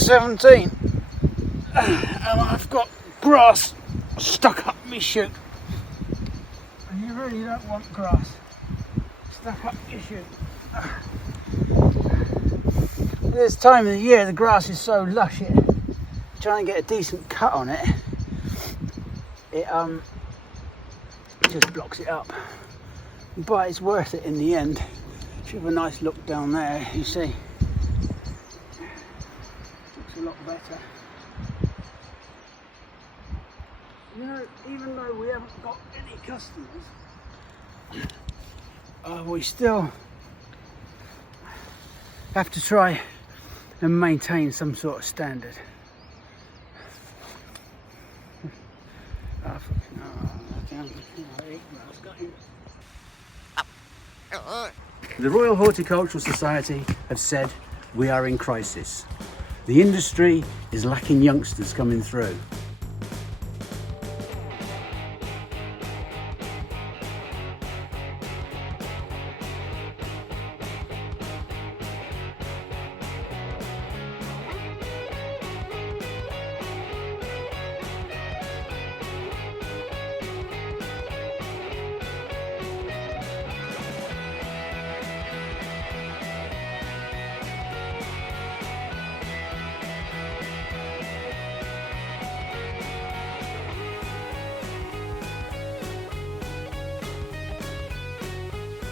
17 and I've got grass stuck up my shoot, and you really don't want grass stuck up your shoot. This time of the year the grass is so lush here, trying to get a decent cut on it, it just blocks it up, but it's worth it in the end. If you have a nice look down there, you see looks a lot better. You know, even though we haven't got any customers, we still have to try and maintain some sort of standard. The Royal Horticultural Society have said we are in crisis. The industry is lacking youngsters coming through.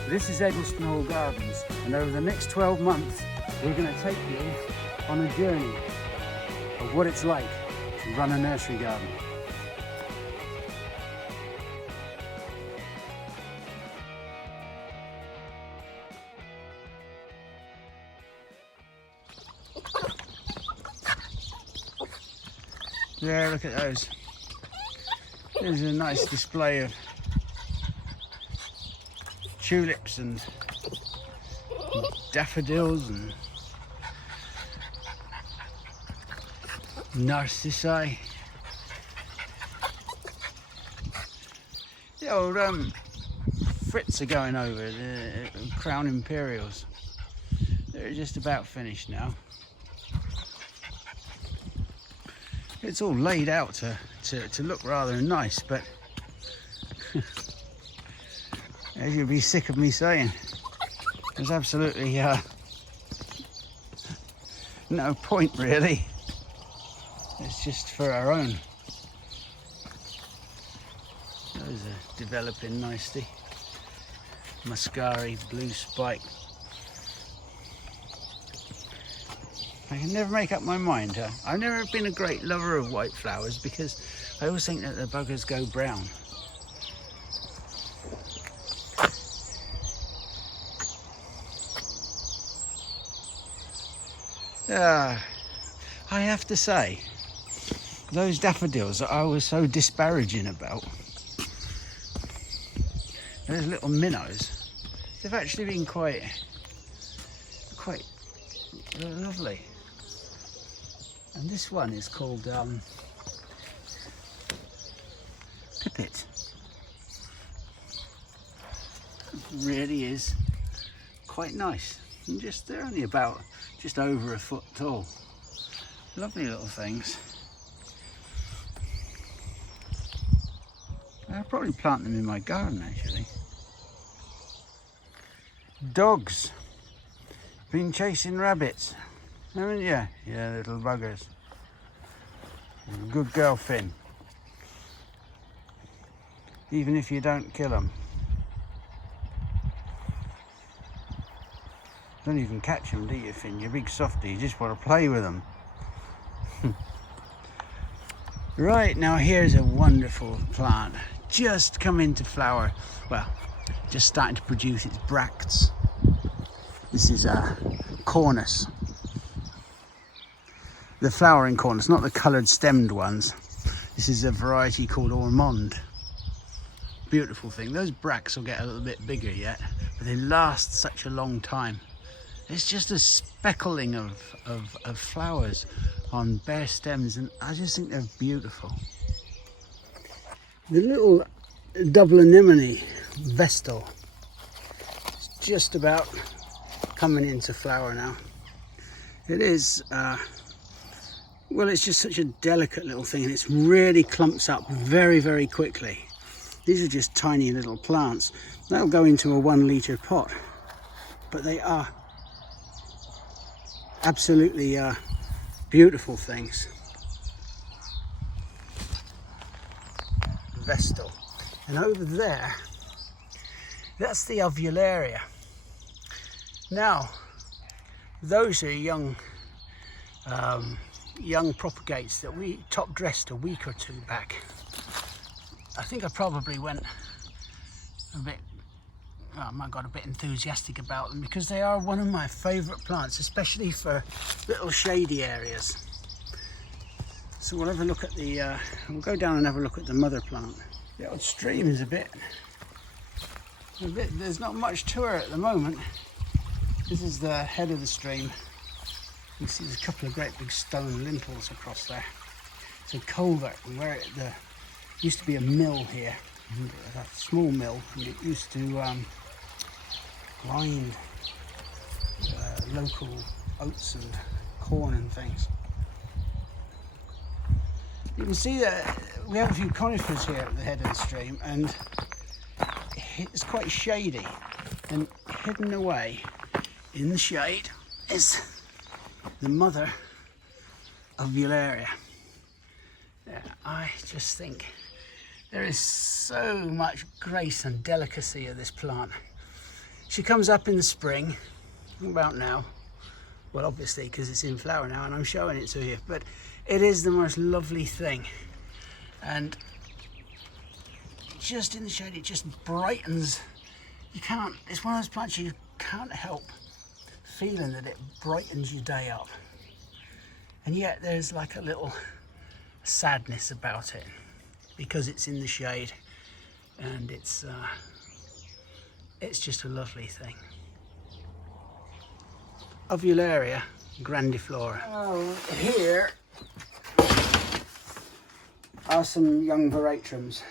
This is Eggleston Hall Gardens, and over the next 12 months we're going to take you on a journey of what it's like to run a nursery garden. Yeah, look at those. There's a nice display of tulips and daffodils and narcissi. The old Fritz are going over, the Crown Imperials. They're just about finished now. It's all laid out to look rather nice, but as you'll be sick of me saying, there's absolutely no point really. It's just for our own. Those are developing nicely. Muscari, blue spike. I can never make up my mind. I've never been a great lover of white flowers because I always think that the buggers go brown. I have to say, those daffodils that I was so disparaging about, those little minnows, they've actually been quite lovely. And this one is called Pipit. It really is quite nice. And they're only about just over a foot tall. Lovely little things. I'll probably plant them in my garden actually. Dogs. Been chasing rabbits, haven't you? Yeah, little buggers. Good girl, Finn. Even if you don't kill them. Don't even catch them, do you, Finn? You're a big softy, you just want to play with them. Right, now here's a wonderful plant. Just come into flower. Well, just starting to produce its bracts. This is a cornus. The flowering cornus, not the coloured stemmed ones. This is a variety called Ormond. Beautiful thing. Those bracts will get a little bit bigger yet, but they last such a long time. It's just a speckling of flowers on bare stems, and I just think they're beautiful. The little double anemone vestal is just about coming into flower now. It is Well, it's just such a delicate little thing, and it's really clumps up very, very quickly. These are just tiny little plants. They'll go into a 1 litre pot, but they are absolutely beautiful things. Vestal. And over there, that's the ovularia. Now, those are young propagates that we top dressed a week or 2 back. I think I probably went a bit, I got a bit enthusiastic about them because they are one of my favourite plants, especially for little shady areas. So we'll have a look at the, we'll go down and have a look at the mother plant. The old stream is a bit, there's not much to her at the moment. This is the head of the stream. You can see there's a couple of great big stone lintels across there. It's a culvert, where there used to be a mill here, a small mill, and it used to grind local oats and corn and things. You can see that we have a few conifers here at the head of the stream, and it's quite shady, and hidden away in the shade is the mother ovularia. Yeah, I just think there is so much grace and delicacy of this plant. She comes up in the spring, about now. Well, obviously, because it's in flower now and I'm showing it to you, but it is the most lovely thing. And just in the shade, it just brightens. It's one of those plants you can't help feeling that it brightens your day up. And yet there's like a little sadness about it because it's in the shade, and it's just a lovely thing. Ovularia grandiflora. Oh, here are some young veratrums.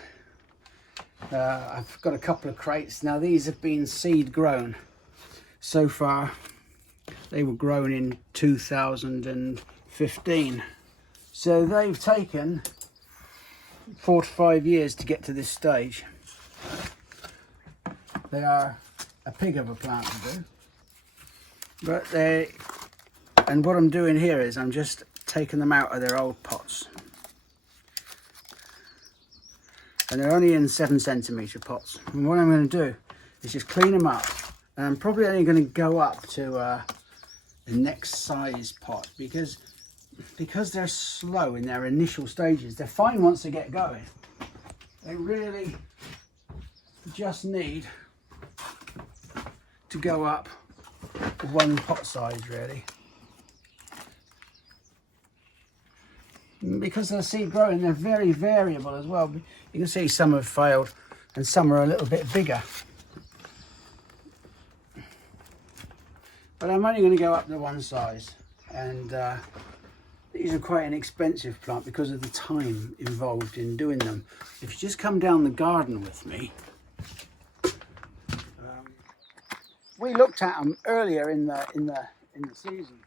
I've got a couple of crates. Now these have been seed grown. So far they were grown in 2015. So they've taken 4 to 5 years to get to this stage. They are a pig of a plant to do. But and what I'm doing here is I'm just taking them out of their old pots. And they're only in 7cm pots. And what I'm going to do is just clean them up. And I'm probably only going to go up to the next size pot because they're slow in their initial stages. They're fine once they get going. They really just need to go up 1 pot size, really. Because they're seed growing, they're very variable as well. You can see some have failed and some are a little bit bigger. But I'm only going to go up to 1 size, and these are quite an expensive plant because of the time involved in doing them. If you just come down the garden with me, we looked at them earlier in the season.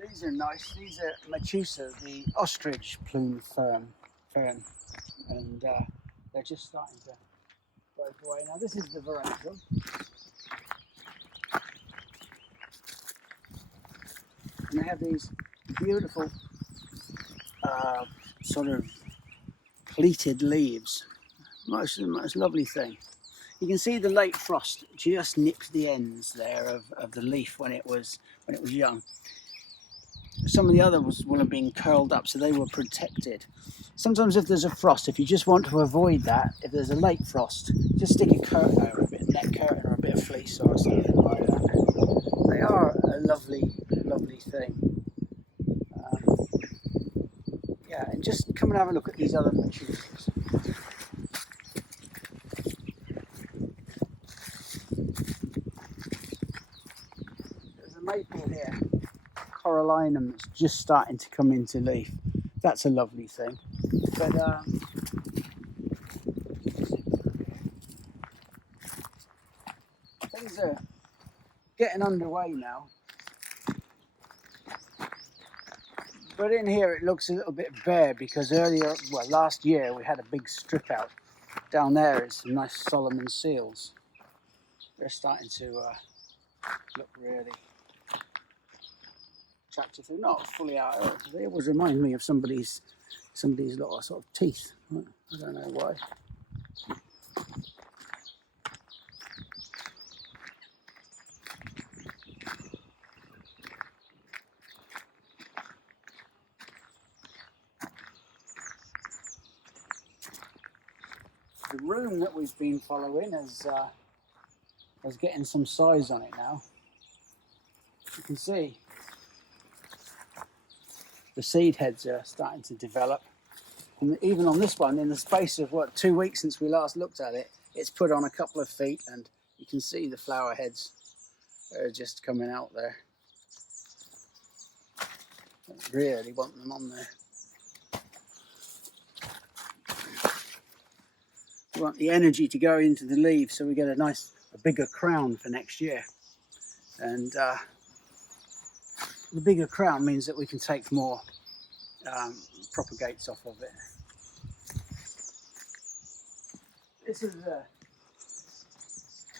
These are nice. These are Machusa, the ostrich plume fern, and they're just starting to break away. Now this is the veratrum. And they have these beautiful sort of pleated leaves. Most lovely thing. You can see the late frost just nicked the ends there of the leaf when it was young. Some of the others will have been curled up, so they were protected. Sometimes if there's a frost, if you just want to avoid that, if there's a late frost, just stick a curtain over a bit, a net curtain or a bit of fleece or something like that. They are a lovely thing. Yeah, and just come and have a look at these other matures. There's a maple here, Corallinum, that's just starting to come into leaf. That's a lovely thing. But things are getting underway now. But in here it looks a little bit bare because last year we had a big strip out. Down there is some nice Solomon seals. They're starting to look really attractive. They're not fully out. They always remind me of somebody's little sort of teeth. I don't know why. The room that we've been following is getting some size on it now. You can see the seed heads are starting to develop. And even on this one, in the space of 2 weeks since we last looked at it, it's put on a couple of feet, and you can see the flower heads are just coming out there. I really want them on there. We want the energy to go into the leaves so we get a bigger crown for next year. And the bigger crown means that we can take more propagates off of it.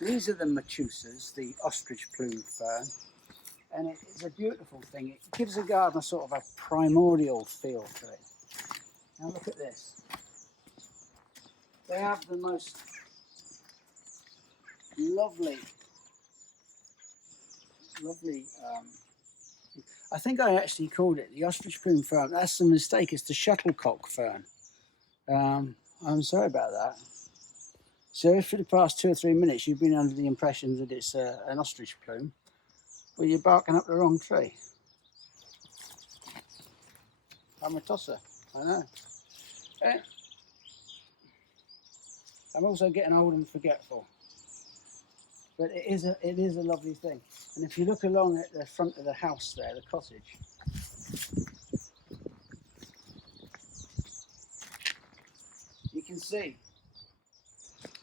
These are the mechusas, the ostrich plume fern, and it's a beautiful thing. It gives the garden a sort of a primordial feel to it. Now look at this. They have the most lovely, I think I actually called it the ostrich plume fern. That's a mistake, it's the shuttlecock fern. I'm sorry about that. So if for the past 2 or 3 minutes you've been under the impression that it's an ostrich plume, well, you're barking up the wrong tree. I'm a tosser, I know. I'm also getting old and forgetful. But it is a lovely thing. And if you look along at the front of the house there, the cottage, you can see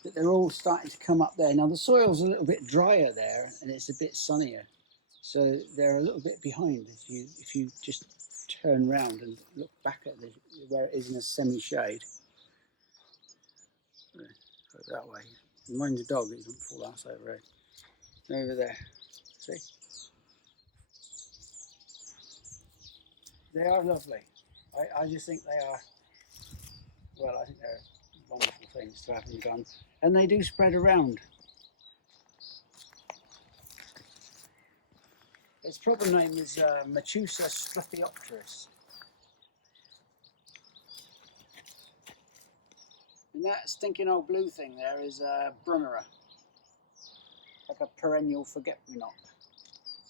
that they're all starting to come up there. Now the soil's a little bit drier there and it's a bit sunnier. So they're a little bit behind if you just turn round and look back at where it is in a semi-shade. Go that way. Mind the dog, it doesn't fall outside the road. Over there. See? They are lovely. I just think they are, well, I think they're wonderful things to have them done. And they do spread around. Its proper name is Mechusa strepitopteris. And that stinking old blue thing there is Brunnera. Like a perennial forget-me-not.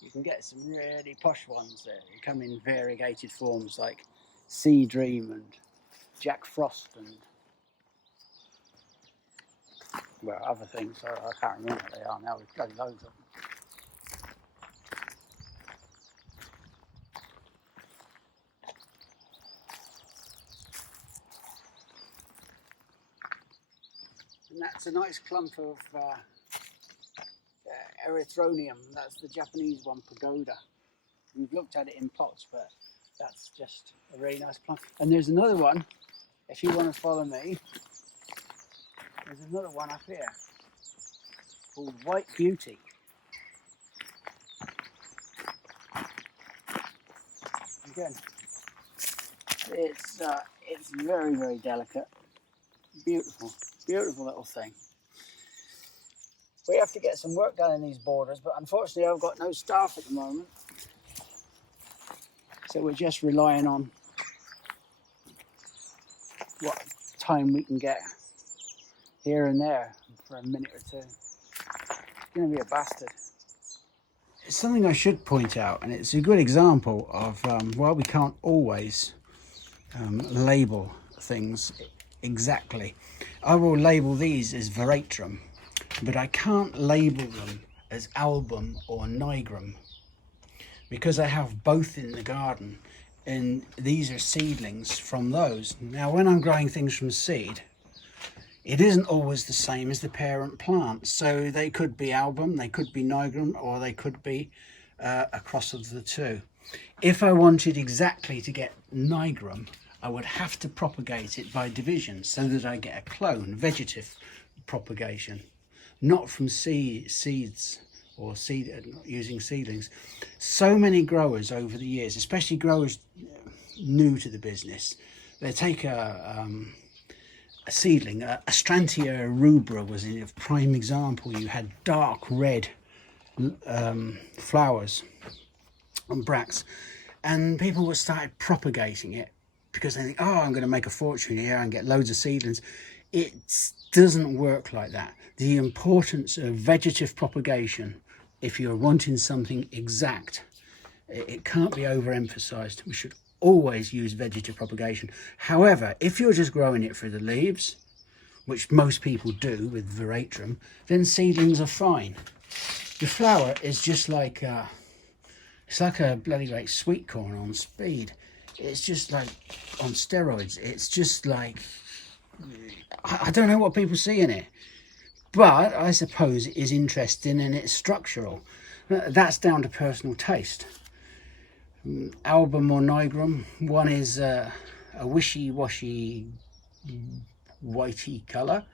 You can get some really posh ones there. They come in variegated forms like Sea Dream and Jack Frost and, well, other things. I can't remember what they are now. We've got loads of them. And that's a nice clump of erythronium. That's the Japanese one, pagoda. We've looked at it in pots, but that's just a very nice plant. And there's another one, if you want to follow me, there's another one up here called White Beauty. Again, it's very, very delicate. Beautiful, beautiful little thing. We have to get some work done in these borders, but unfortunately I've got no staff at the moment. So we're just relying on what time we can get here and there for a minute or two. It's going to be a bastard. It's something I should point out, and it's a good example of, well, we can't always label things exactly. I will label these as veratrum, but I can't label them as album or nigrum because I have both in the garden, and these are seedlings from those. Now when I'm growing things from seed, it isn't always the same as the parent plant. So they could be album, they could be nigrum, or they could be a cross of the two. If I wanted exactly to get nigrum, I would have to propagate it by division so that I get a clone, vegetative propagation, not from seeds or using seedlings. So many growers over the years, especially growers new to the business, they take a seedling. A Astrantia rubra was a prime example. You had dark red flowers on bracts, and people would start propagating it because they think, oh, I'm going to make a fortune here and get loads of seedlings. It doesn't work like that. The importance of vegetative propagation, if you're wanting something exact, it can't be overemphasized. We should always use vegetative propagation. However, if you're just growing it through the leaves, which most people do with veratrum, then seedlings are fine. The flower is just like it's like a bloody great sweet corn on speed. It's just like on steroids. It's just like, I don't know what people see in it, but I suppose it is interesting and it's structural. That's down to personal taste. Album or nigrum, one is a wishy-washy whitey colour,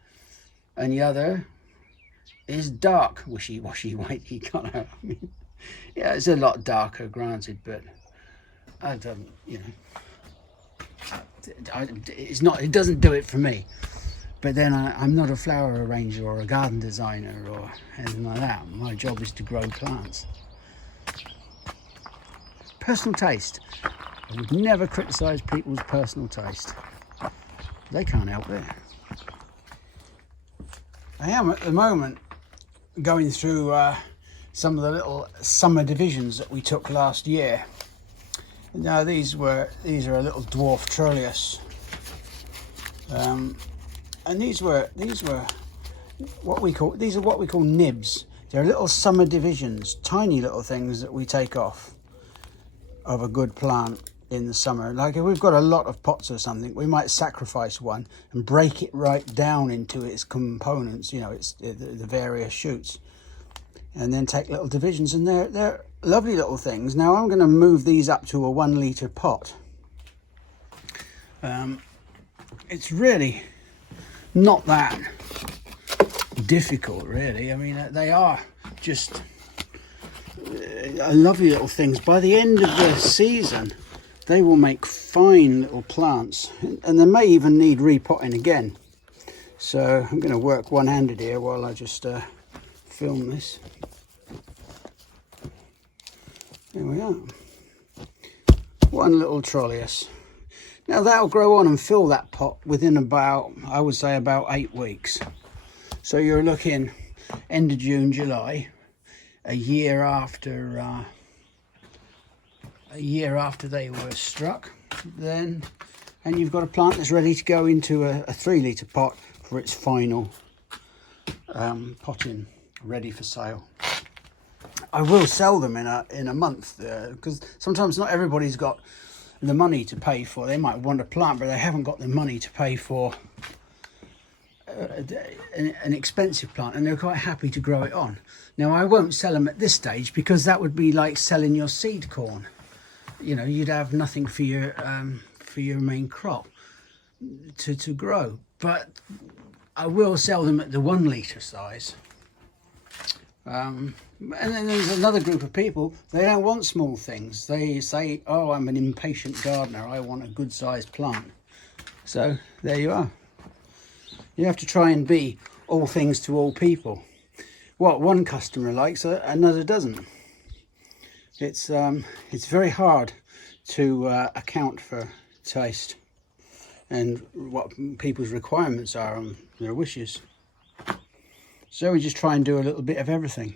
and the other is dark wishy-washy whitey colour. I mean, yeah, it's a lot darker, granted, but I don't, you know, it's not, it doesn't do it for me. But then I'm not a flower arranger or a garden designer or anything like that. My job is to grow plants. Personal taste. I would never criticise people's personal taste. They can't help it. I am at the moment going through some of the little summer divisions that we took last year. Now these are a little dwarf trolleus, and these are what we call nibs. They're little summer divisions, tiny little things that we take off of a good plant in the summer. Like if we've got a lot of pots or something, we might sacrifice one and break it right down into its components, you know, it's the various shoots, and then take little divisions, and they're lovely little things. Now I'm going to move these up to a 1 litre pot. It's really not that difficult, really. I mean, they are just lovely little things. By the end of the season, they will make fine little plants, and they may even need repotting again. So I'm going to work one-handed here while I just film this. There we are. One little trolleus. Now that'll grow on and fill that pot within about, I would say, about 8 weeks. So you're looking end of June, July, a year after they were struck, then, and you've got a plant that's ready to go into a 3 litre pot for its final potting, ready for sale. I will sell them in a month, because sometimes not everybody's got the money to pay for. They might want a plant, but they haven't got the money to pay for an expensive plant, and they're quite happy to grow it on. Now I won't sell them at this stage, because that would be like selling your seed corn. You know, you'd have nothing for your main crop to grow. But I will sell them at the 1 litre size. And then there's another group of people, they don't want small things. They say, oh, I'm an impatient gardener, I want a good sized plant. So there you are. You have to try and be all things to all people. What one customer likes, another doesn't. It's very hard to account for taste and what people's requirements are and their wishes. So we just try and do a little bit of everything.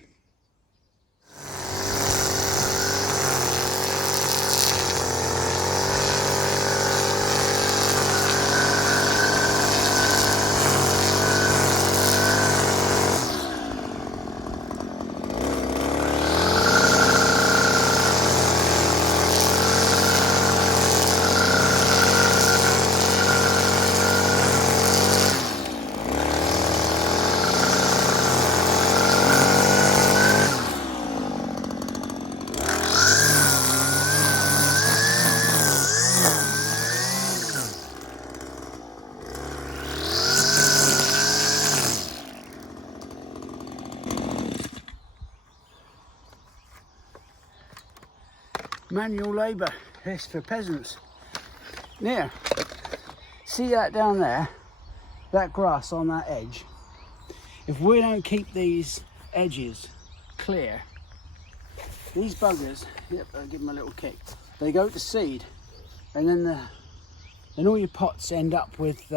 Manual labour, this for peasants. Now, see that down there, that grass on that edge? If we don't keep these edges clear, these buggers, yep, I'll give them a little kick, they go to seed, and then all your pots end up with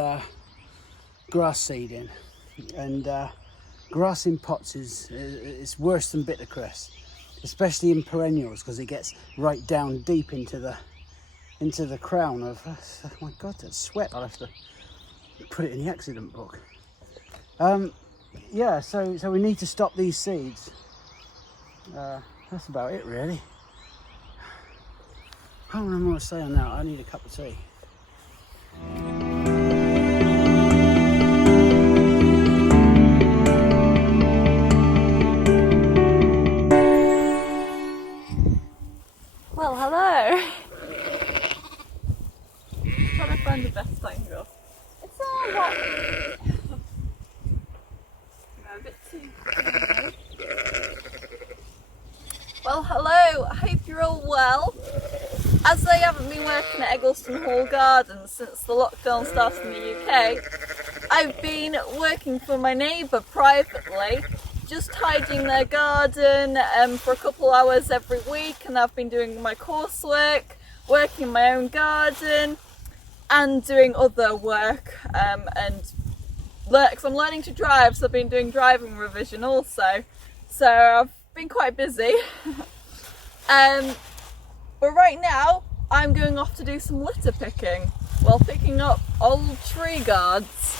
grass seed in, and grass in pots is worse than bittercress, especially in perennials, because it gets right down deep into the crown of, oh my god, that's sweat. I'll have to put it in the accident book. Yeah, so we need to stop these seeds. That's about it really. I don't know more to say on that. I need a cup of tea. Well, hello. Trying to find the best angle. It's all right. A bit too. Well, hello. I hope you're all well. As I haven't been working at Eggleston Hall Gardens since the lockdown started in the UK, I've been working for my neighbour privately, just tidying their garden for a couple hours every week, and I've been doing my coursework, working in my own garden, and doing other work, and because I'm learning to drive, so I've been doing driving revision also, so I've been quite busy. But right now I'm going off to do some litter picking while picking up old tree guards.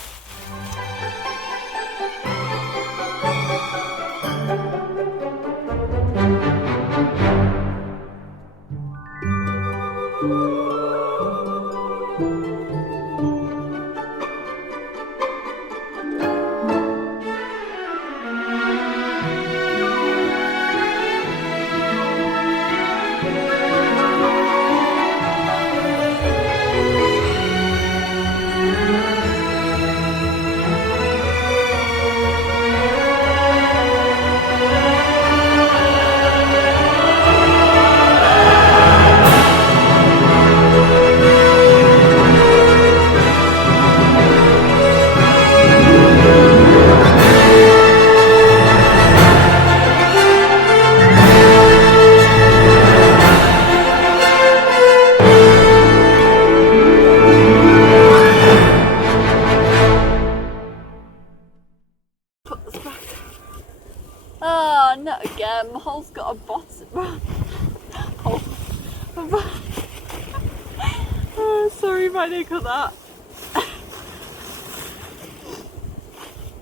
Oh, not again. My hole's got a bottom. Oh, sorry if I didn't cut that.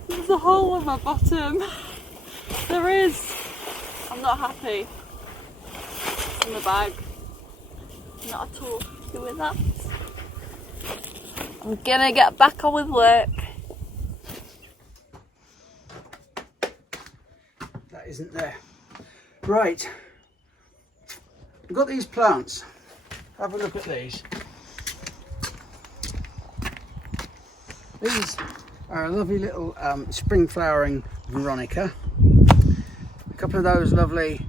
There's a hole in my bottom. There is. I'm not happy. It's in the bag. Not at all happy with that. I'm gonna get back on with work. That isn't there. Right. I've got these plants. Have a look at these. These are a lovely little spring flowering Veronica. A couple of those lovely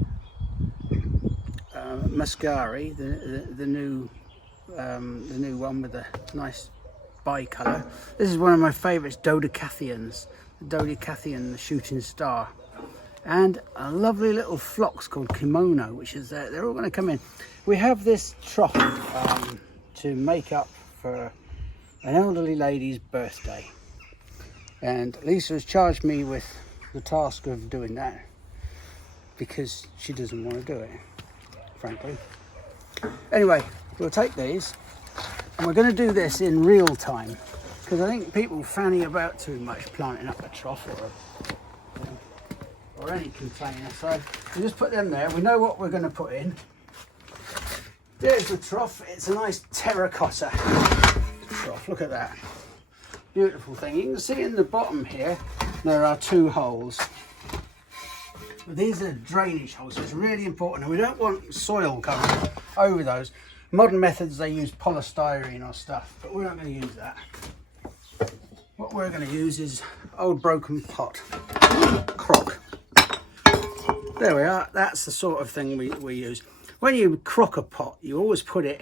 Muscari, the new one with the nice bicolour. This is one of my favourites, Dodecathians. The Dodecathian, the shooting star. And a lovely little phlox called Kimono, which is they're all going to come in. We have this trough to make up for an elderly lady's birthday, and Lisa has charged me with the task of doing that because she doesn't want to do it, frankly. Anyway, we'll take these and we're going to do this in real time, because I think people fanny about too much planting up a trough or any container. So we just put them there. We know what we're going to put in. There's the trough. It's a nice terracotta trough. Look at that. Beautiful thing. You can see in the bottom here there are two holes. But these are drainage holes, so it's really important, and we don't want soil coming over those. Modern methods, they use polystyrene or stuff, but we're not going to use that. What we're going to use is old broken pot, crock. There we are. That's the sort of thing we use. when you crock a pot, you always put it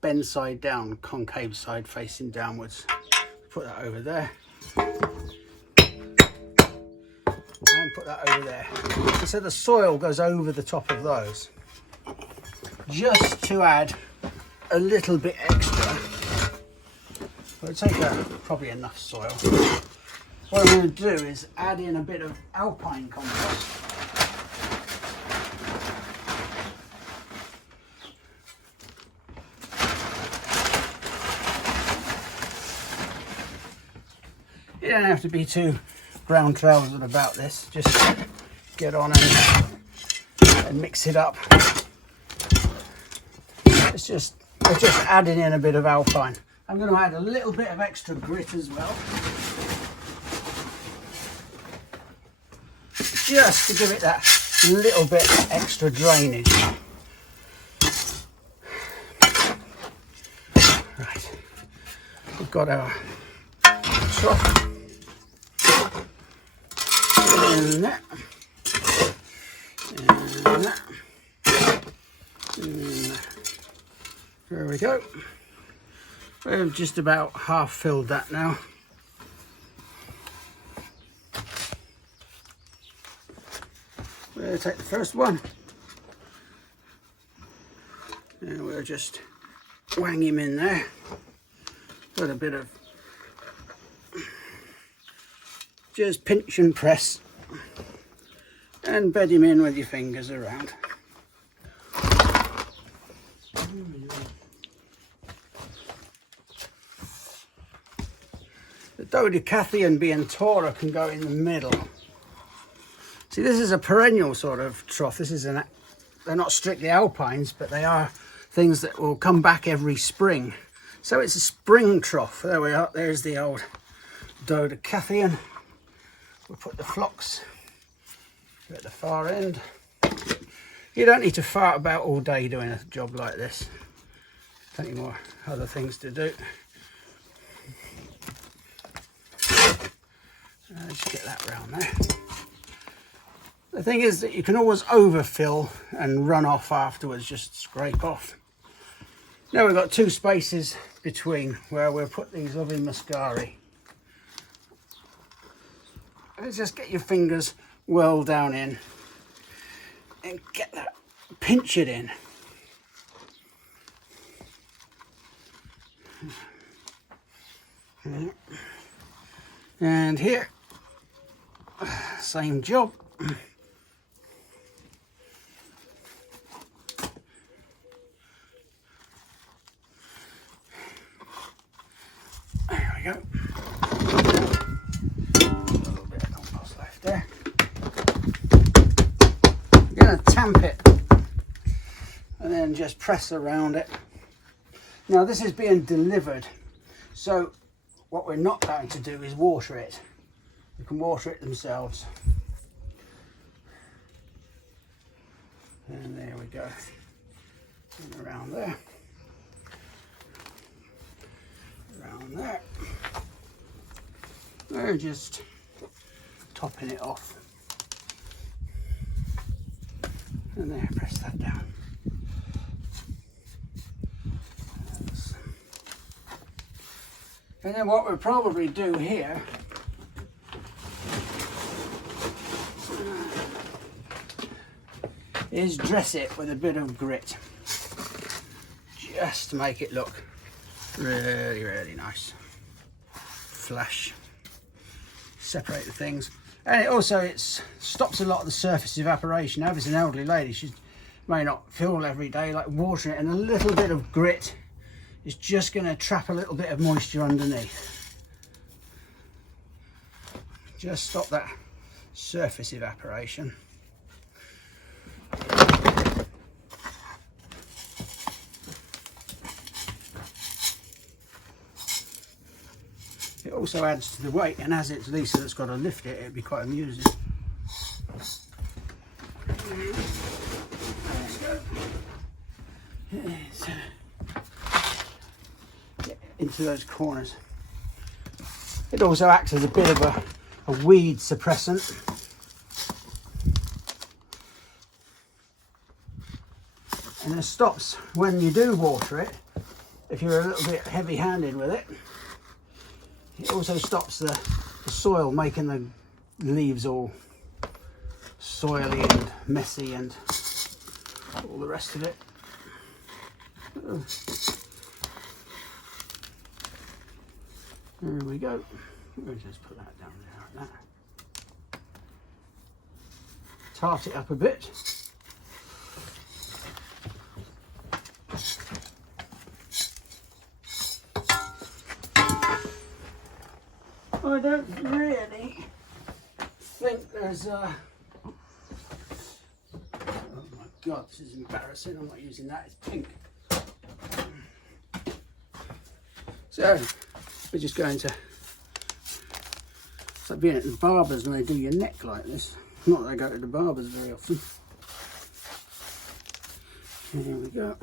bend side down, concave side facing downwards. Put that over there. And put that over there. So the soil goes over the top of those. Just to add a little bit extra. We'll take probably enough soil. What I'm going to do is add in a bit of alpine compost. You don't have to be too brown trousered about this. Just get on and mix it up. It's just adding in a bit of alpine. I'm going to add a little bit of extra grit as well. Just to give it that little bit extra drainage. Right, we've got our trough. And that. And that. And that. There we go. We've just about half filled that now. We'll take the first one. And we'll just wang him in there. Put a bit of, just pinch and press. And bed him in with your fingers around. The Dodecathian being taller can go in the middle. See, this is a perennial sort of trough. They're not strictly alpines, but they are things that will come back every spring. So it's a spring trough. There we are. There's the old Dodecathian. We'll put the phlox at the far end. You don't need to fart about all day doing a job like this. Plenty more other things to do. Just get that round there. The thing is that you can always overfill and run off afterwards, just scrape off. Now we've got 2 spaces between where we'll put these lovely muscari. And just get your fingers well down in and get that, pinch it in. And here, same job. There we go. A little bit of compost left there. I'm going to tamp it and then just press around it. Now this is being delivered, so what we're not going to do is water it. You can water it themselves. And there we go. And around there. Around there. We're just topping it off. And there, press that down. And then what we'll probably do here is dress it with a bit of grit, just to make it look really, really nice. Flush, separate the things, and it also stops a lot of the surface evaporation. Now, if it's an elderly lady, she may not feel every day like watering it, and a little bit of grit is just going to trap a little bit of moisture underneath. Just stop that surface evaporation. It also adds to the weight, and as it's Lisa that's got to lift it, it'd be quite amusing. Get into those corners. It also acts as a bit of a weed suppressant. And it stops when you do water it. If you're a little bit heavy-handed with it, it also stops the soil making the leaves all soily and messy and all the rest of it. There we go. We'll just put that down there like that. Tart it up a bit. I don't really think there's a... Oh my god, this is embarrassing. I'm not using that, it's pink. So, we're just going to... It's like being at the barbers when they do your neck like this. Not that I go to the barbers very often. There we go.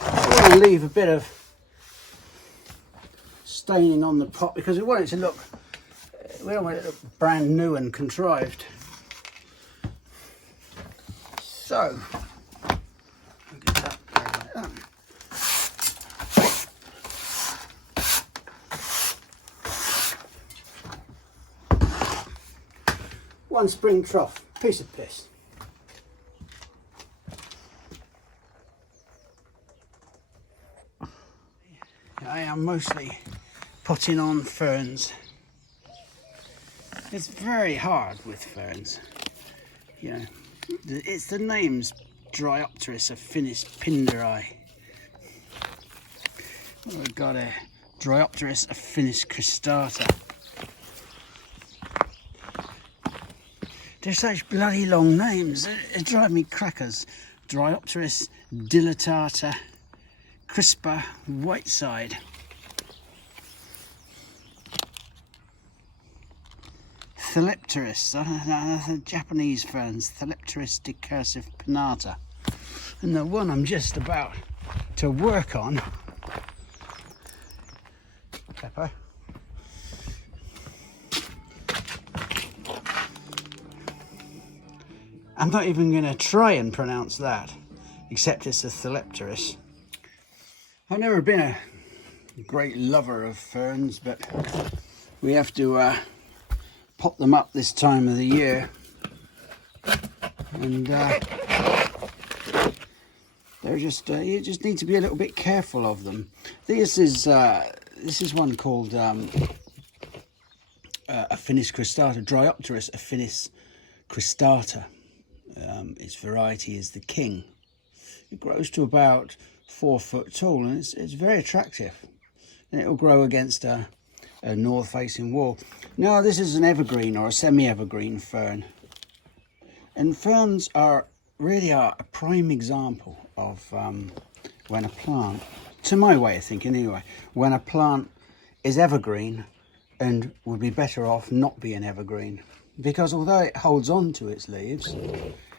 I want to leave a bit of staining on the pot because we want it to look, we don't want it to look brand new and contrived. So, I'll get that like that. One spring trough, piece of piss. I am mostly potting on ferns. It's very hard with ferns. You know, it's the name's Dryopteris affinis pinderi. We've got a Dryopteris affinis cristata. They're such bloody long names. They drive me crackers. Dryopteris dilatata crispa whiteside. Thalepteris, the Japanese ferns, Thalepteris decursive pinnata. And the one I'm just about to work on, pepper, I'm not even going to try and pronounce that, except it's a Thalepteris. I've never been a great lover of ferns, but we have to pop them up this time of the year, and they're just you just need to be a little bit careful of them. This is one called Affinis cristata, Dryopteris affinis cristata. Its variety is the king. It grows to about 4 foot tall, and it's very attractive, and it will grow against a north facing wall. Now this is an evergreen or a semi-evergreen fern, and ferns are really a prime example of when a plant, to my way of thinking anyway, when a plant is evergreen and would be better off not being evergreen, because although it holds on to its leaves,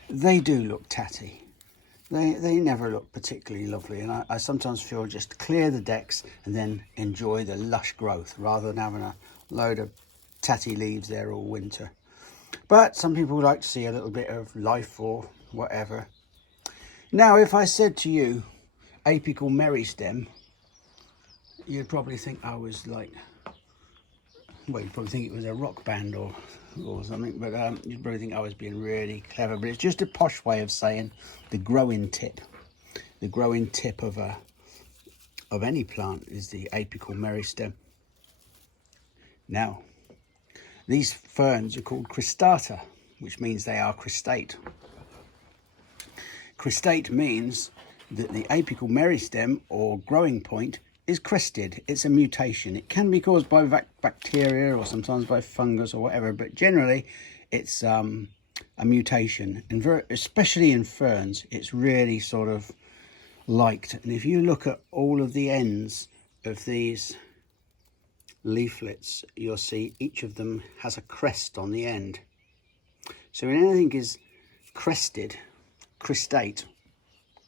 they do look tatty. They never look particularly lovely, and I sometimes feel just clear the decks and then enjoy the lush growth rather than having a load of tatty leaves there all winter. But some people like to see a little bit of life or whatever. Now, if I said to you apical meristym, you'd probably think I was like, well, you'd probably think it was a rock band or something, but you'd probably think I was being really clever. But it's just a posh way of saying the growing tip. The growing tip of any plant is the apical meristym. Now, these ferns are called cristata, which means they are cristate. Cristate means that the apical meristym, or growing point, is crested. It's a mutation. It can be caused by bacteria or sometimes by fungus or whatever, but generally it's a mutation, and especially in ferns it's really sort of liked. And if you look at all of the ends of these leaflets, you'll see each of them has a crest on the end. So when anything is crested, cristate,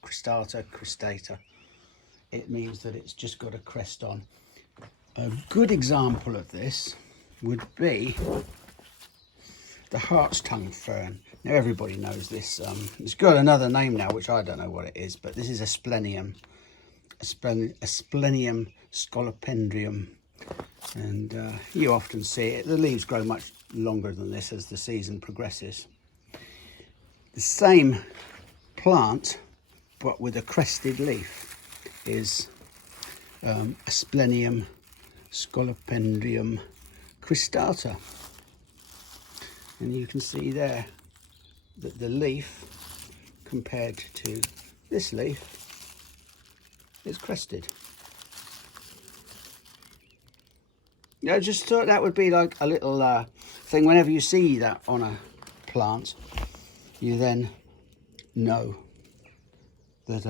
cristata, cristata, it means that it's just got a crest on. A good example of this would be the hart's tongue fern. Now everybody knows this. It's got another name now, which I don't know what it is, but this is Asplenium. Asplenium scolopendrium. And you often see it. The leaves grow much longer than this as the season progresses. The same plant, but with a crested leaf, is Asplenium scolopendrium cristata. And you can see there that the leaf compared to this leaf is crested. I just thought that would be like a little thing. Whenever you see that on a plant, you then know that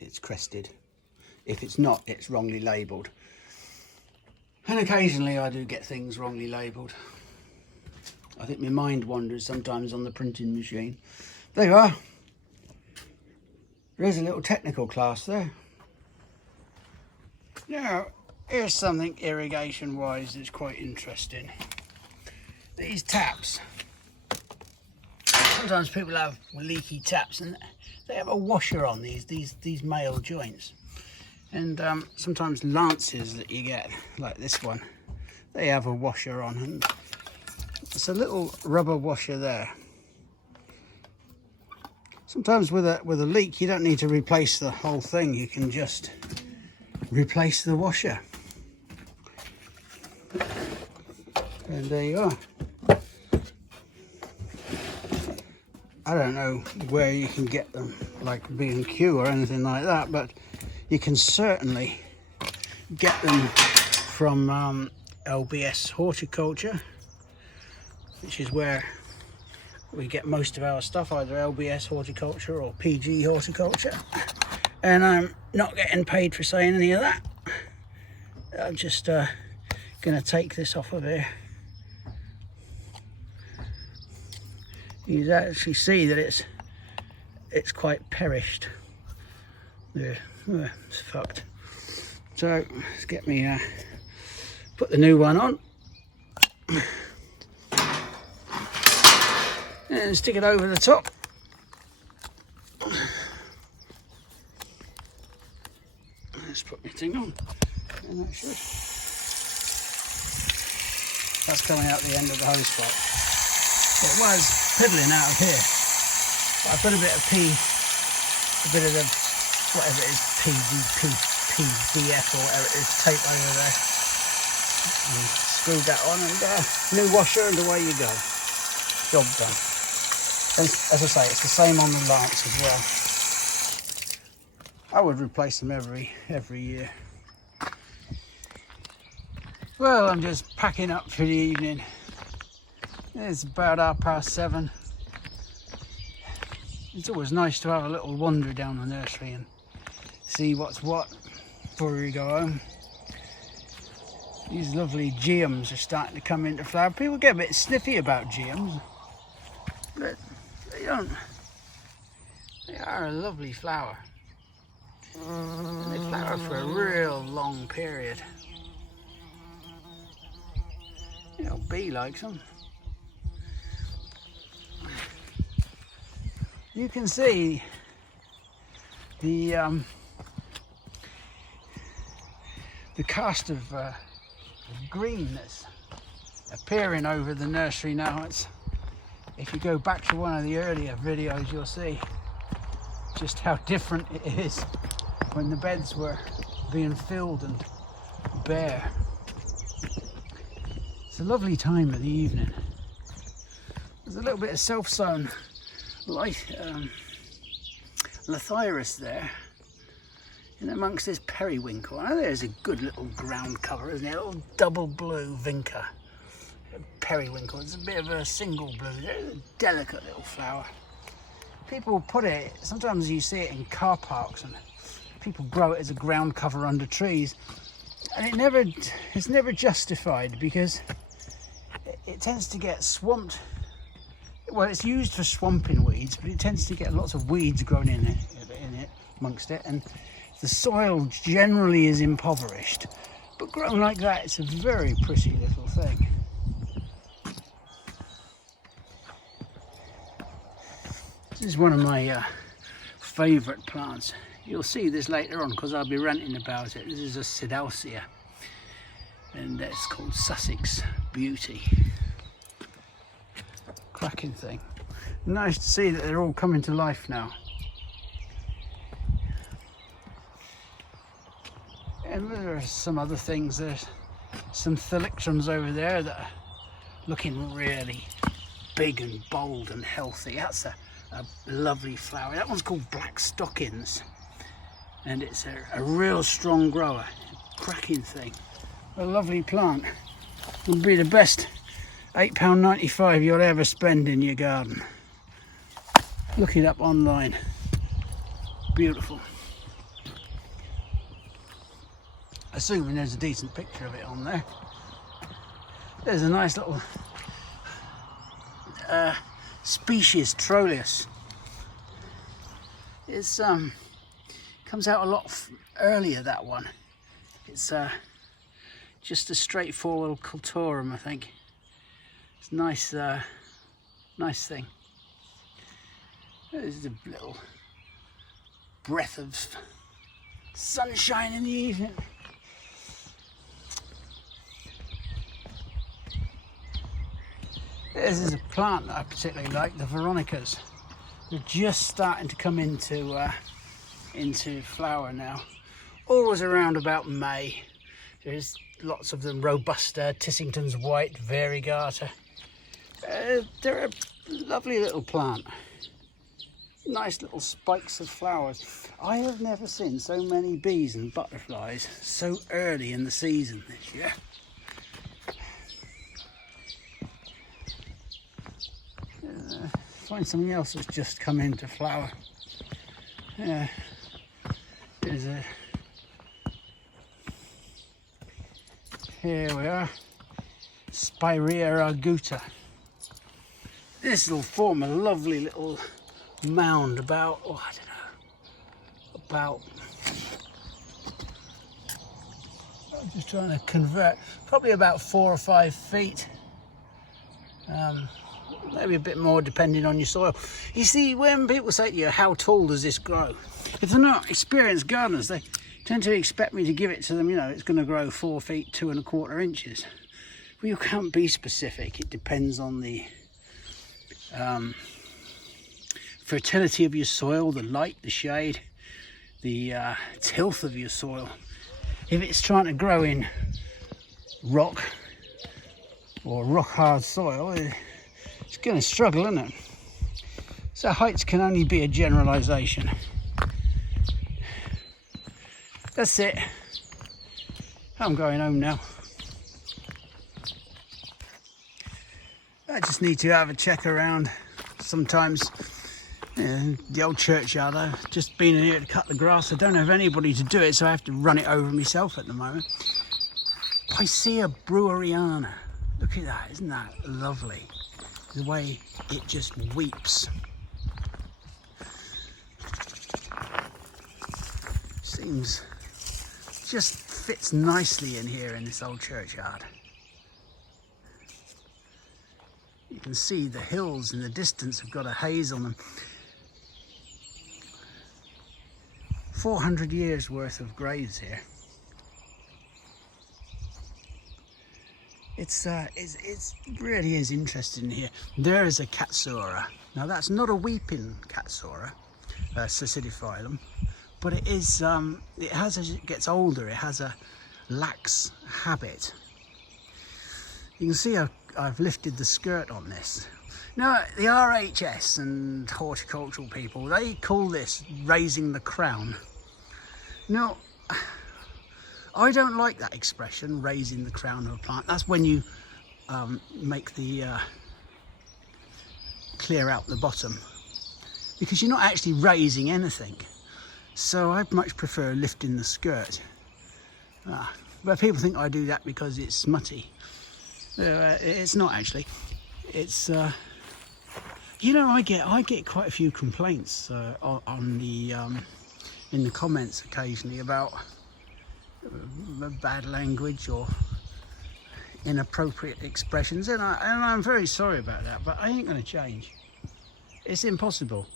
it's crested. If it's not, it's wrongly labelled. And occasionally I do get things wrongly labelled. I think my mind wanders sometimes on the printing machine. There you are. There's a little technical class there. Now, here's something irrigation-wise that's quite interesting. These taps. Sometimes people have leaky taps, and they have a washer on these male joints. And sometimes lances that you get, like this one, they have a washer on, and it's a little rubber washer there. Sometimes with a leak, you don't need to replace the whole thing. You can just replace the washer. And there you are. I don't know where you can get them, like B&Q or anything like that, but you can certainly get them from LBS Horticulture, which is where we get most of our stuff, either LBS Horticulture or PG Horticulture. And I'm not getting paid for saying any of that. I'm just going to take this off of here. You can actually see that it's quite perished. Yeah, it's fucked. So let's get me put the new one on. And stick it over the top. Let's put my thing on, and that should. That's coming out the end of the hose spot. It was piddling out of here, but I put a bit of a bit of the, whatever it is, PDF or whatever it is, tape over there. And screwed that on, and new washer, and away you go. Job done. As I say, it's the same on the lance as well. I would replace them every year. Well, I'm just packing up for the evening. It's about 7:30. It's always nice to have a little wander down the nursery and see what's what before we go home. These lovely geums are starting to come into flower. People get a bit sniffy about geums, but they don't. They are a lovely flower. And they flower for a real long period. You know, bee likes them. You can see the cast of green that's appearing over the nursery now. If you go back to one of the earlier videos, you'll see just how different it is when the beds were being filled and bare. It's a lovely time of the evening. There's a little bit of self-sown light Lathyrus there in amongst this periwinkle. Now there's a good little ground cover, isn't it? A little double blue vinca periwinkle. It's a bit of a single blue. It's a delicate little flower. People put it, sometimes you see it in car parks, and people grow it as a ground cover under trees, and it's never justified, because it tends to get swamped. Well, it's used for swamping weeds, but it tends to get lots of weeds growing in it amongst it, and the soil generally is impoverished. But grown like that, it's a very pretty little thing. This is one of my favourite plants. You'll see this later on because I'll be ranting about it. This is a Sidalcia, and it's called Sussex Beauty. Cracking thing. Nice to see that they're all coming to life now. And there are some other things. There's some thalictrums over there that are looking really big and bold and healthy. That's a lovely flower. That one's called Black Stockings, and it's a real strong grower. Cracking thing. A lovely plant. It'll be the best £8.95 you'll ever spend in your garden. Look it up online. Beautiful. Assuming there's a decent picture of it on there. There's a nice little species, Troleus. It's comes out a lot earlier, that one. It's just a straightforward cultorum, I think. It's nice, nice thing. There's a little breath of sunshine in the evening. This is a plant that I particularly like, the Veronicas. They're just starting to come into flower now. Always around about May. There's lots of them. Robusta, Tissington's White, Variegata. They're a lovely little plant. Nice little spikes of flowers. I have never seen so many bees and butterflies so early in the season this year. Find something else that's just come into flower. Yeah, there's a. Here we are, Spirea arguta. This will form a lovely little mound about, oh, I don't know, about. I'm just trying to convert, probably about 4 or 5 feet. Maybe a bit more depending on your soil. You see, when people say to you, how tall does this grow? If they're not experienced gardeners, they tend to expect me to give it to them, you know, it's going to grow 4 feet 2 1/4 inches. Well, you can't be specific. It depends on the fertility of your soil, the light, the shade, the tilth of your soil. If it's trying to grow in rock or rock hard soil, it's going to struggle, isn't it? So heights can only be a generalisation. That's it. I'm going home now. I just need to have a check around sometimes. The old churchyard. I've just been in here to cut the grass. I don't have anybody to do it, so I have to run it over myself at the moment. Picea breweriana. Look at that, isn't that lovely? The way it just weeps. Seems just fits nicely in here in this old churchyard. You can see the hills in the distance have got a haze on them. 400 years worth of graves here. It really is interesting here. There is a Katsura. Now that's not a weeping Katsura, Cicidophyllum, but it is. It has, as it gets older, it has a lax habit. You can see I've lifted the skirt on this. Now the RHS and horticultural people, they call this raising the crown. Now, I don't like that expression, raising the crown of a plant. That's when you make the clear out the bottom, because you're not actually raising anything. So I'd much prefer lifting the skirt. But people think I do that because it's smutty. It's not actually. It's you know, I get quite a few complaints on the in the comments occasionally about bad language or inappropriate expressions, and I'm very sorry about that, but I ain't going to change. It's impossible.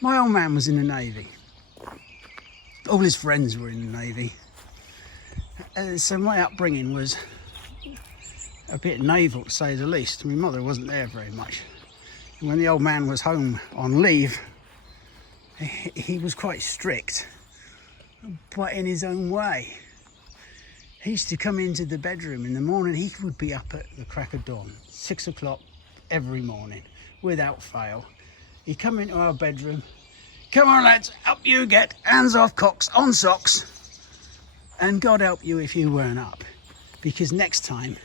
My old man was in the Navy. All his friends were in the Navy. So my upbringing was a bit naval, to say the least. My mother wasn't there very much. And when the old man was home on leave, he was quite strict, but in his own way. He used to come into the bedroom in the morning. He would be up at the crack of dawn, 6 o'clock every morning, without fail. He'd come into our bedroom. Come on, lads, up you get. Hands off cocks, on socks. And God help you if you weren't up. Because next time,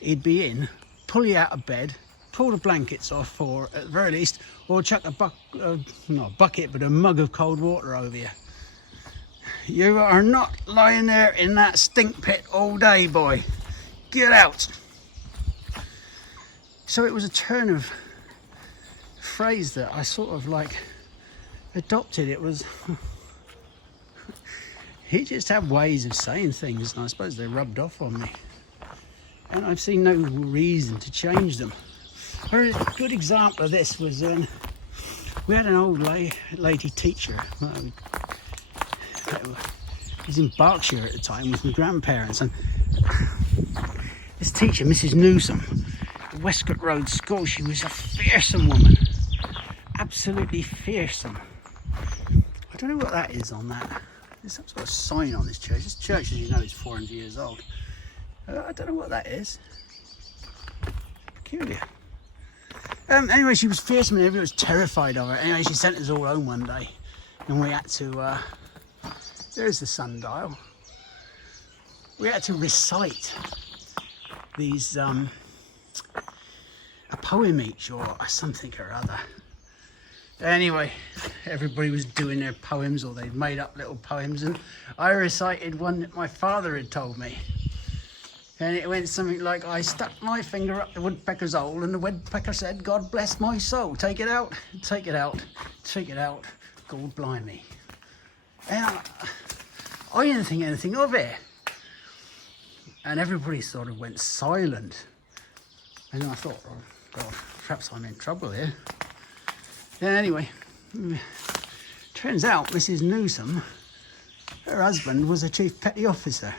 he'd be in, pull you out of bed, pull the blankets off, or at the very least, or chuck not a bucket, but a mug of cold water over you. You are not lying there in that stink pit all day, boy. Get out. So it was a turn of phrase that I sort of like adopted. It was, he just had ways of saying things, and I suppose they rubbed off on me. And I've seen no reason to change them. A good example of this was we had an old lady teacher. I was in Berkshire at the time with my grandparents, and this teacher, Mrs. Newsom, at Westcott Road School, she was a fearsome woman. Absolutely fearsome. I don't know what that is on that. There's some sort of sign on this church. This church, as you know, is 400 years old. I don't know what that is. Peculiar. Anyway, she was fearsome and everyone was terrified of her. Anyway, she sent us all home one day, and we had to, there's the sundial. We had to recite these, a poem each or something or other. Anyway, everybody was doing their poems, or they'd made up little poems, and I recited one that my father had told me. And it went something like, I stuck my finger up the woodpecker's hole, and the woodpecker said, God bless my soul. Take it out, take it out, take it out, God blimey. And I didn't think anything of it. And everybody sort of went silent. And I thought, oh God, perhaps I'm in trouble here. And anyway, turns out Mrs. Newsom, her husband was a chief petty officer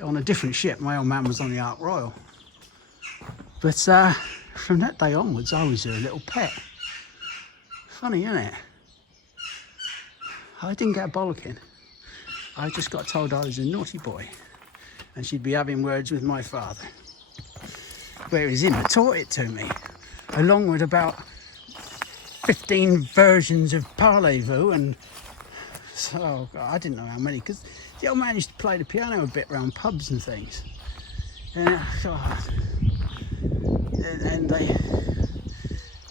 on a different ship. My old man was on the Ark Royal. But from that day onwards, I was her little pet. Funny, isn't it? I didn't get a bollocking. I just got told I was a naughty boy, and she'd be having words with my father. But it was him that taught it to me, along with about 15 versions of Parlez-vous, and so I didn't know how many, because the old man used to play the piano a bit around pubs and things. And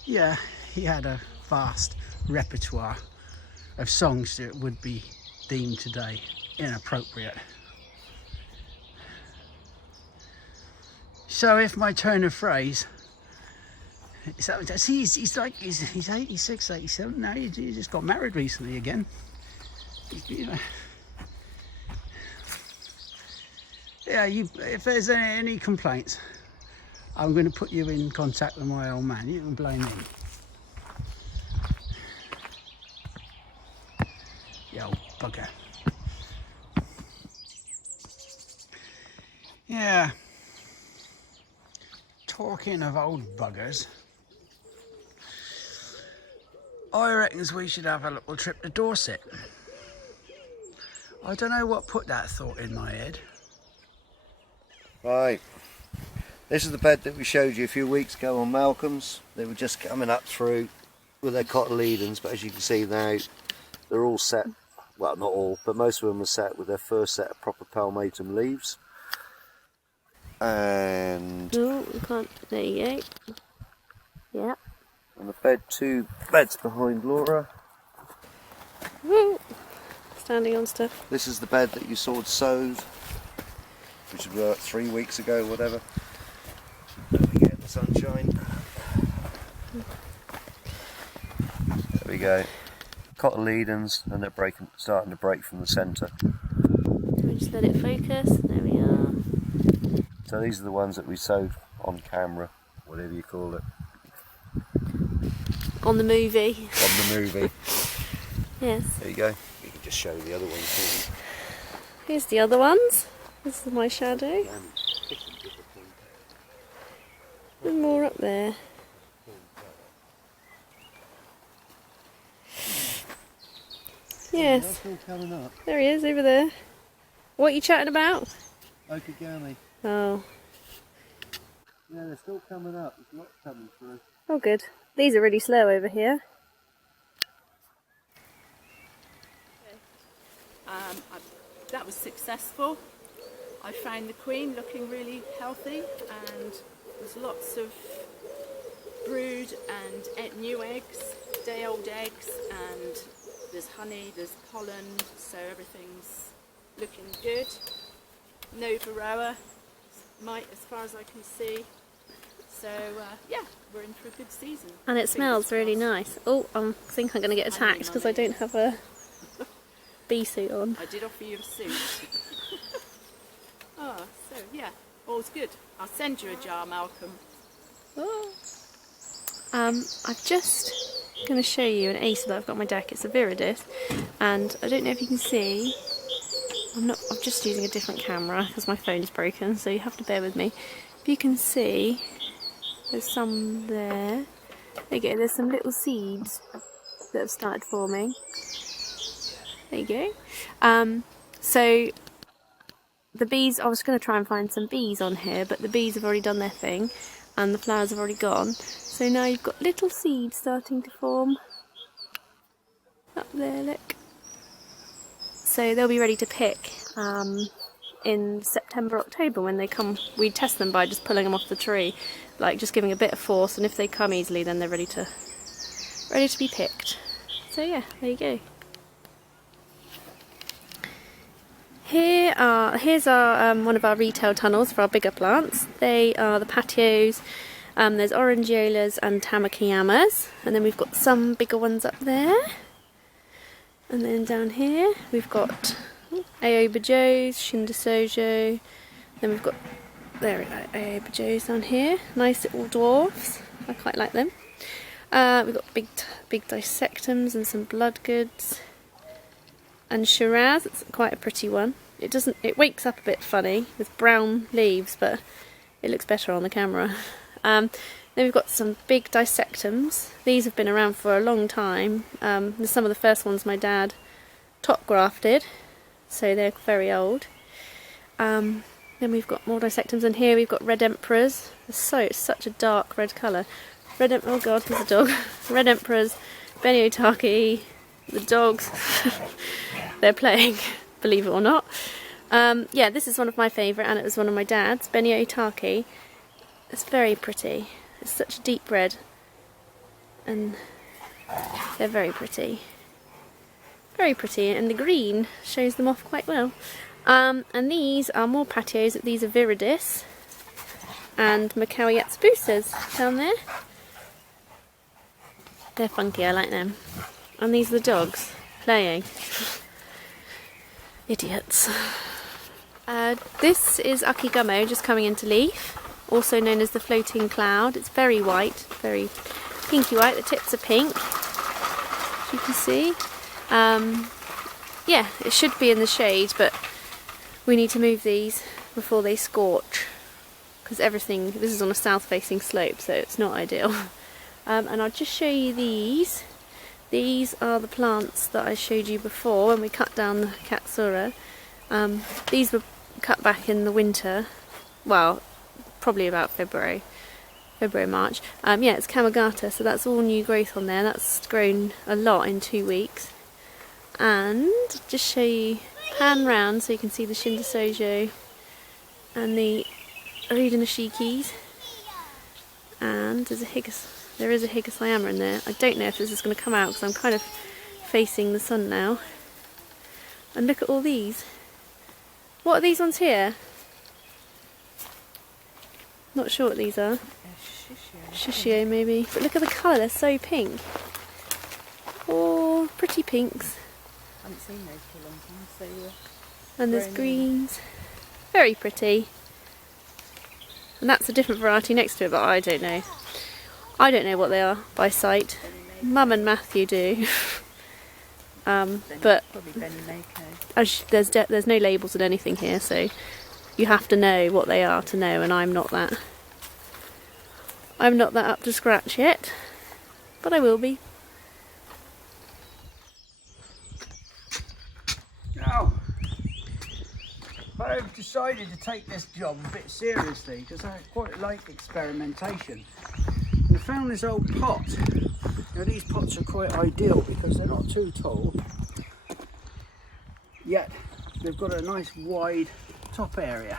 yeah, he had a vast repertoire of songs that would be deemed today inappropriate. So if my turn of phrase, he's 86, 87 now. He just got married recently again. You know. Yeah, if there's any complaints, I'm going to put you in contact with my old man. You can blame him. You old bugger. Yeah. Talking of old buggers, I reckons we should have a little trip to Dorset. I don't know what put that thought in my head. Right, this is the bed that we showed you a few weeks ago on Malcolm's. They were just coming up through with their cotyledons, but as you can see now, they're all set, well not all, but most of them are set with their first set of proper palmatum leaves. And... no, we can't, there you go. Yeah. And the bed, 2 beds behind Laura. Woo. Standing on stuff. This is the bed that you saw sowed, which was 3 weeks ago, whatever. Let me get the sunshine. There we go. Cotyledons, and they're starting to break from the centre. We just let it focus. There we are. So these are the ones that we sowed on camera, whatever you call it. On the movie. On the movie. Yes. There you go. You can just show the other ones too. Here's the other ones. This is my shadow. There's more up there. Yes. That's still coming up. There he is, over there. What are you chatting about? Okigami. Oh. Yeah, they're still coming up. There's lots coming through. Oh, good. These are really slow over here. That was successful. I found the queen looking really healthy, and there's lots of brood and new eggs, day-old eggs, and there's honey, there's pollen, so everything's looking good. No varroa, as far as I can see. So yeah, we're in for a good season. And it smells really nice. Oh, I think I'm going to get attacked because I don't have a bee suit on. I did offer you a suit. Oh, so yeah, all's good. I'll send you a jar, Malcolm. Oh. I'm just going to show you an ace that I've got on my deck. It's a viridis, and I don't know if you can see. I'm just using a different camera because my phone's broken, so you have to bear with me. If you can see, there's some there. There you go. There's some little seeds that have started forming. There you go. So the bees, I was going to try and find some bees on here, but the bees have already done their thing and the flowers have already gone. So now you've got little seeds starting to form up there, look. So they'll be ready to pick in September, October when they come. We test them by just pulling them off the tree, like just giving a bit of force, and if they come easily then they're ready to be picked. So yeah, there you go. Here's our one of our retail tunnels for our bigger plants. They are the patios. There's orangiolas and tamakiyamas, and then we've got some bigger ones up there. And then down here we've got aobajos, shindasojo. Then we've got aobajos down here. Nice little dwarfs. I quite like them. We've got big dissectums and some blood goods. And Shiraz, it's quite a pretty one. It wakes up a bit funny with brown leaves, but it looks better on the camera. Then we've got some big dissectums. These have been around for a long time. There's some of the first ones my dad top grafted, so they're very old. Then we've got more dissectums, and here we've got red emperors. It's such a dark red colour. Oh god, there's a dog. Red emperors, Beniotaki, the dogs. They're playing, believe it or not. Yeah, this is one of my favourite, and it was one of my dad's, Beniotaki. It's very pretty. It's such a deep red, and they're very pretty. Very pretty, and the green shows them off quite well. And these are more patios. These are viridis and Macawi Yatsbusas down there. They're funky, I like them. And these are the dogs playing. Idiots. This is Akigamo just coming into leaf, also known as the floating cloud. It's very white, very pinky white. The tips are pink, as you can see. Yeah, it should be in the shade, but we need to move these before they scorch, because this is on a south-facing slope, so it's not ideal. And I'll just show you these. These are the plants that I showed you before when we cut down the Katsura. These were cut back in the winter, well, probably about February, March. Yeah, it's Kamagata, so that's all new growth on there. That's grown a lot in 2 weeks. And just show you, pan round so you can see the Shindasojo and the Aridanashikis. And there's there is a Higasayama in there. I don't know if this is going to come out because I'm kind of facing the sun now. And look at all these. What are these ones here? Not sure what these are. Shishio maybe. But look at the colour, they're so pink. Oh, pretty pinks. I haven't seen those for a long time, so and there's greens. Very pretty. And that's a different variety next to it, but I don't know. I don't know what they are by sight. Mum and Matthew do. But Probably Benny Mako. there's no labels on anything here, so you have to know what they are to know, and I'm not that up to scratch yet, but I will be. Now, I've decided to take this job a bit seriously because I quite like experimentation. And I found this old pot. Now, these pots are quite ideal because they're not too tall, yet they've got a nice wide top area.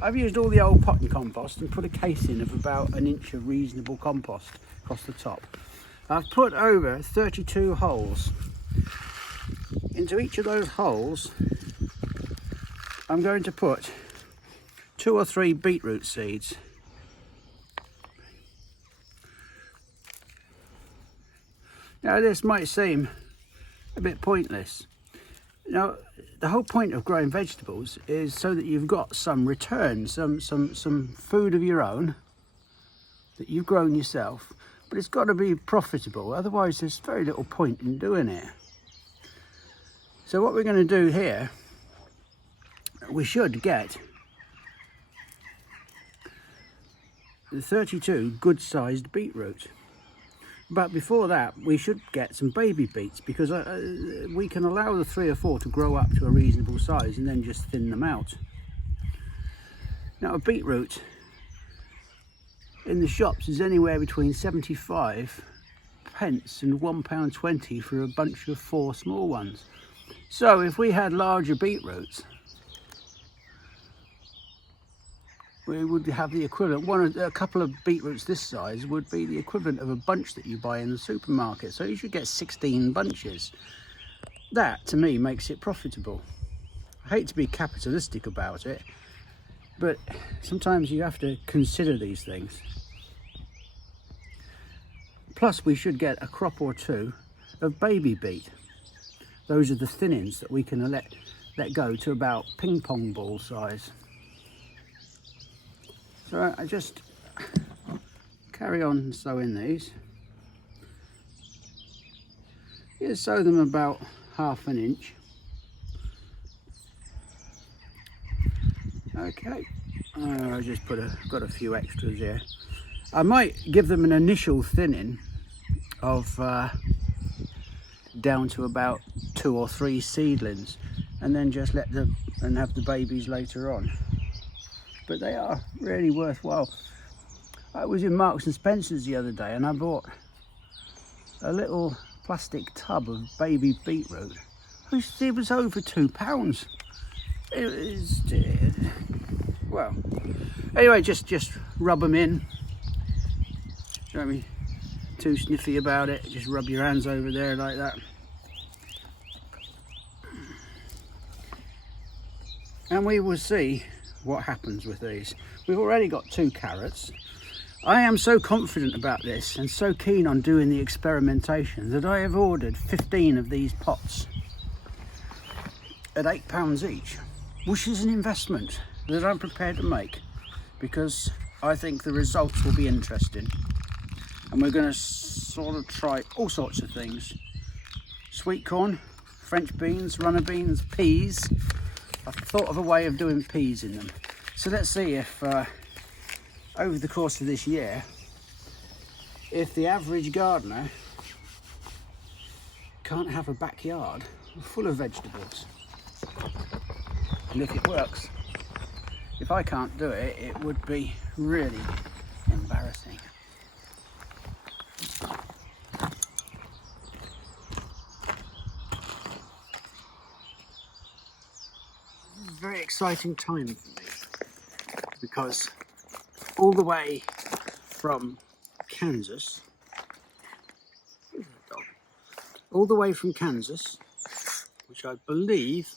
I've used all the old pot and compost and put a casing of about 1 inch of reasonable compost across the top. I've put over 32 holes. Into each of those holes I'm going to put 2 or 3 beetroot seeds. Now, this might seem a bit pointless. Now, the whole point of growing vegetables is so that you've got some return, some food of your own that you've grown yourself, but it's got to be profitable, otherwise there's very little point in doing it. So what we're going to do here, we should get the 32 good-sized beetroot. But before that, we should get some baby beets, because we can allow the 3 or 4 to grow up to a reasonable size and then just thin them out. Now, a beetroot in the shops is anywhere between 75 pence and £1.20 for a bunch of 4 small ones. So if we had larger beetroots, we would have the equivalent. A couple of beetroots this size would be the equivalent of a bunch that you buy in the supermarket. So you should get 16 bunches. That, to me, makes it profitable. I hate to be capitalistic about it, but sometimes you have to consider these things. Plus, we should get a crop or 2 of baby beet. Those are the thinnings that we can let go to about ping pong ball size. So I just carry on sowing these. You sow them about ½ inch. Okay, I just got a few extras here. I might give them an initial thinning of down to about 2 or 3 seedlings, and then just let them and have the babies later on. But they are really worthwhile. I was in Marks and Spencer's the other day and I bought a little plastic tub of baby beetroot. It was over £2. It was, well, anyway, just rub them in. Don't be too sniffy about it. Just rub your hands over there like that. And we will see what happens with these. We've already got 2 carrots. I am so confident about this and so keen on doing the experimentation that I have ordered 15 of these pots at £8 each, which is an investment that I'm prepared to make because I think the results will be interesting. And we're going to sort of try all sorts of things. Sweet corn, French beans, runner beans, peas. I've thought of a way of doing peas in them. So let's see if over the course of this year, if the average gardener can't have a backyard full of vegetables. And if it works. If I can't do it, it would be really embarrassing. Very exciting time for me because all the way from Kansas, which I believe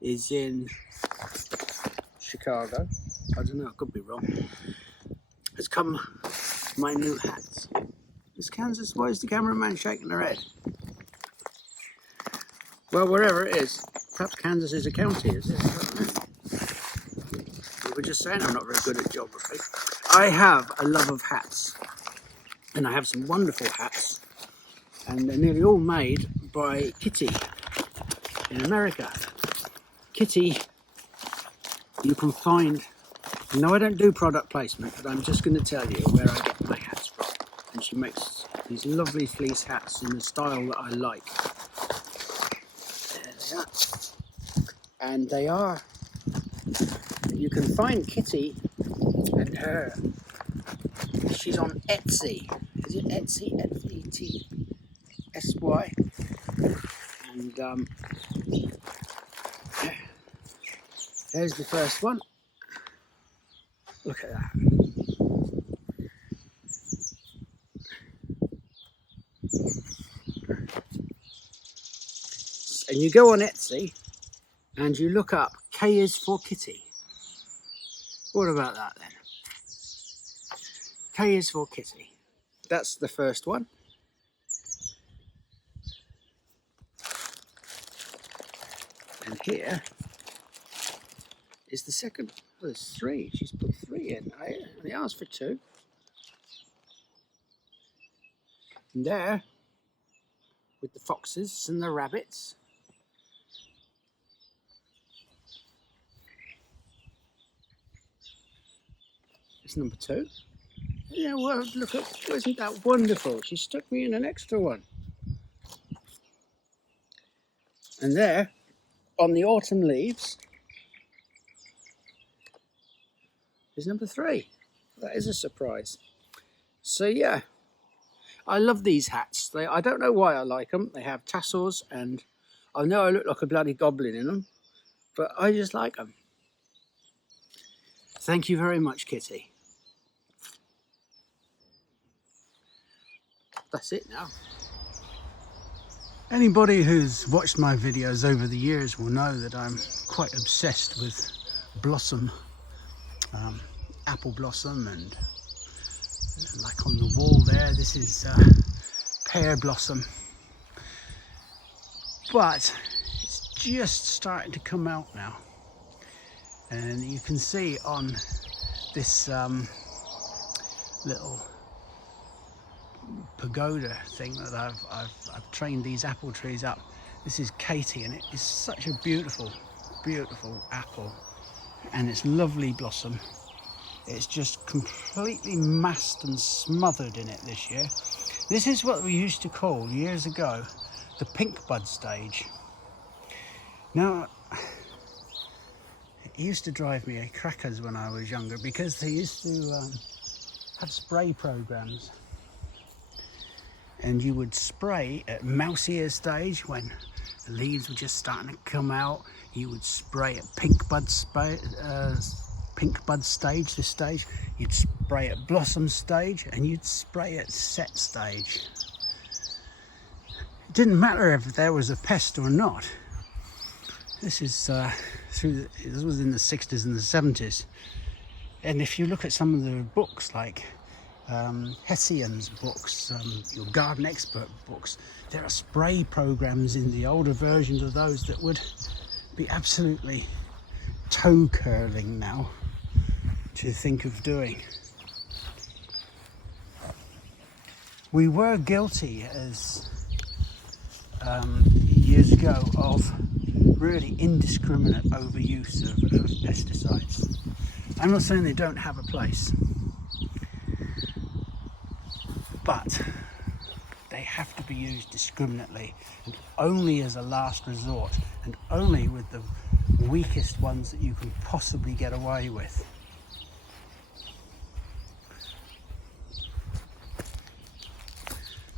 is in Chicago, I don't know, I could be wrong, has come my new hats. Is Kansas? Why is the cameraman shaking their head? Well, wherever it is, perhaps Kansas is a county, is it? We were just saying I'm not very good at geography. I have a love of hats. And I have some wonderful hats, and they're nearly all made by Kitty in America. Kitty, you can find, no, I don't do product placement, but I'm just going to tell you where I get my hats from. And she makes these lovely fleece hats in the style that I like. There they are. And they are, you can find Kitty and her, she's on Etsy. Is it Etsy? Etsy. And there's the first one. Look at that. And you go on Etsy and you look up K is for Kitty. What about that then? K is for Kitty. That's the first one. And here is the second. Oh, there's 3. She's put 3 in. I only asked for 2. And there, with the foxes and the rabbits. It's number 2. Yeah, well, look at, isn't that wonderful? She stuck me in an extra one. And there, on the autumn leaves, is number 3. That is a surprise. So yeah, I love these hats. I don't know why I like them. They have tassels, and I know I look like a bloody goblin in them, but I just like them. Thank you very much, Kitty. That's it now. Anybody who's watched my videos over the years will know that I'm quite obsessed with blossom, apple blossom, and like on the wall there, this is pear blossom. But it's just starting to come out now. And you can see on this little pagoda thing that I've trained these apple trees up. This is Katie, and it is such a beautiful apple, and it's lovely blossom. It's just completely massed and smothered in it this year. This is what we used to call years ago the pink bud stage. Now, it used to drive me crackers when I was younger, because they used to have spray programs. And you would spray at mouse ear stage when the leaves were just starting to come out. You would spray at pink bud stage, this stage. You'd spray at blossom stage, and you'd spray at set stage. It didn't matter if there was a pest or not. This is this was in the 60s and the 70s. And if you look at some of the books like Hessian's books, your garden expert books, there are spray programs in the older versions of those that would be absolutely toe curling now to think of doing. We were guilty as years ago of really indiscriminate overuse of pesticides. I'm not saying they don't have a place, but they have to be used discriminately and only as a last resort, and only with the weakest ones that you can possibly get away with.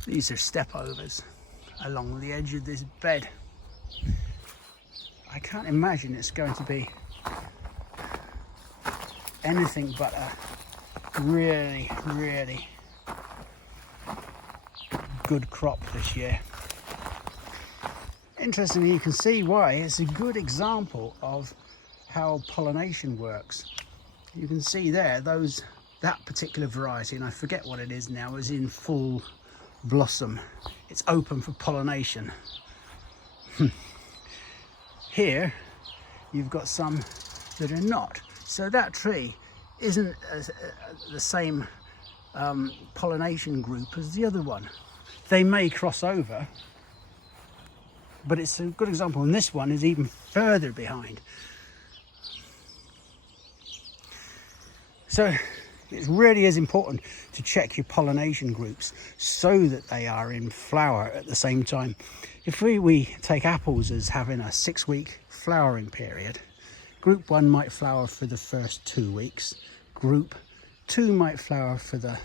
These are stepovers along the edge of this bed. I can't imagine it's going to be anything but a really good crop this year. Interestingly, you can see why. It's a good example of how pollination works. You can see there, that particular variety, and I forget what it is now, is in full blossom. It's open for pollination. Here you've got some that are not. So that tree isn't the same pollination group as the other one. They may cross over, but it's a good example, and this one is even further behind. So it really is important to check your pollination groups so that they are in flower at the same time. If we take apples as having a 6-week flowering period, group 1 might flower for the first 2 weeks, group 2 might flower for the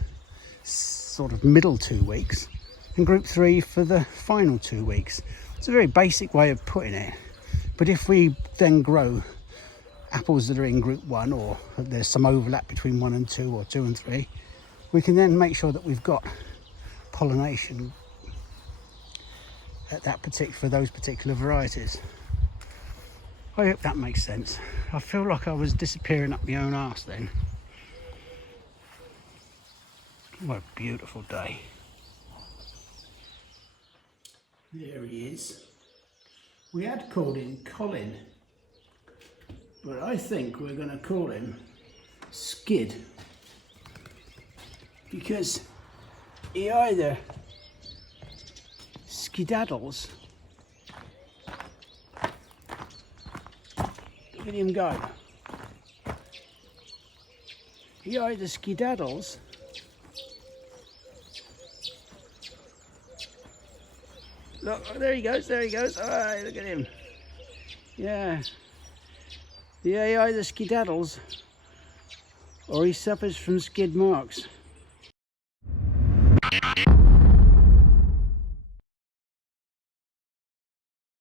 sort of middle 2 weeks, and group 3 for the final 2 weeks. It's a very basic way of putting it, but if we then grow apples that are in group 1, or there's some overlap between 1 and 2 or 2 and 3, we can then make sure that we've got pollination at that for those particular varieties. I hope that makes sense. I feel like I was disappearing up my own arse then. What a beautiful day. There he is. We had called him Colin, but I think we're going to call him Skid, because he either skedaddles, look at him go, he either skedaddles look, there he goes, alright, look at him, yeah, he either skedaddles or he suffers from skid marks.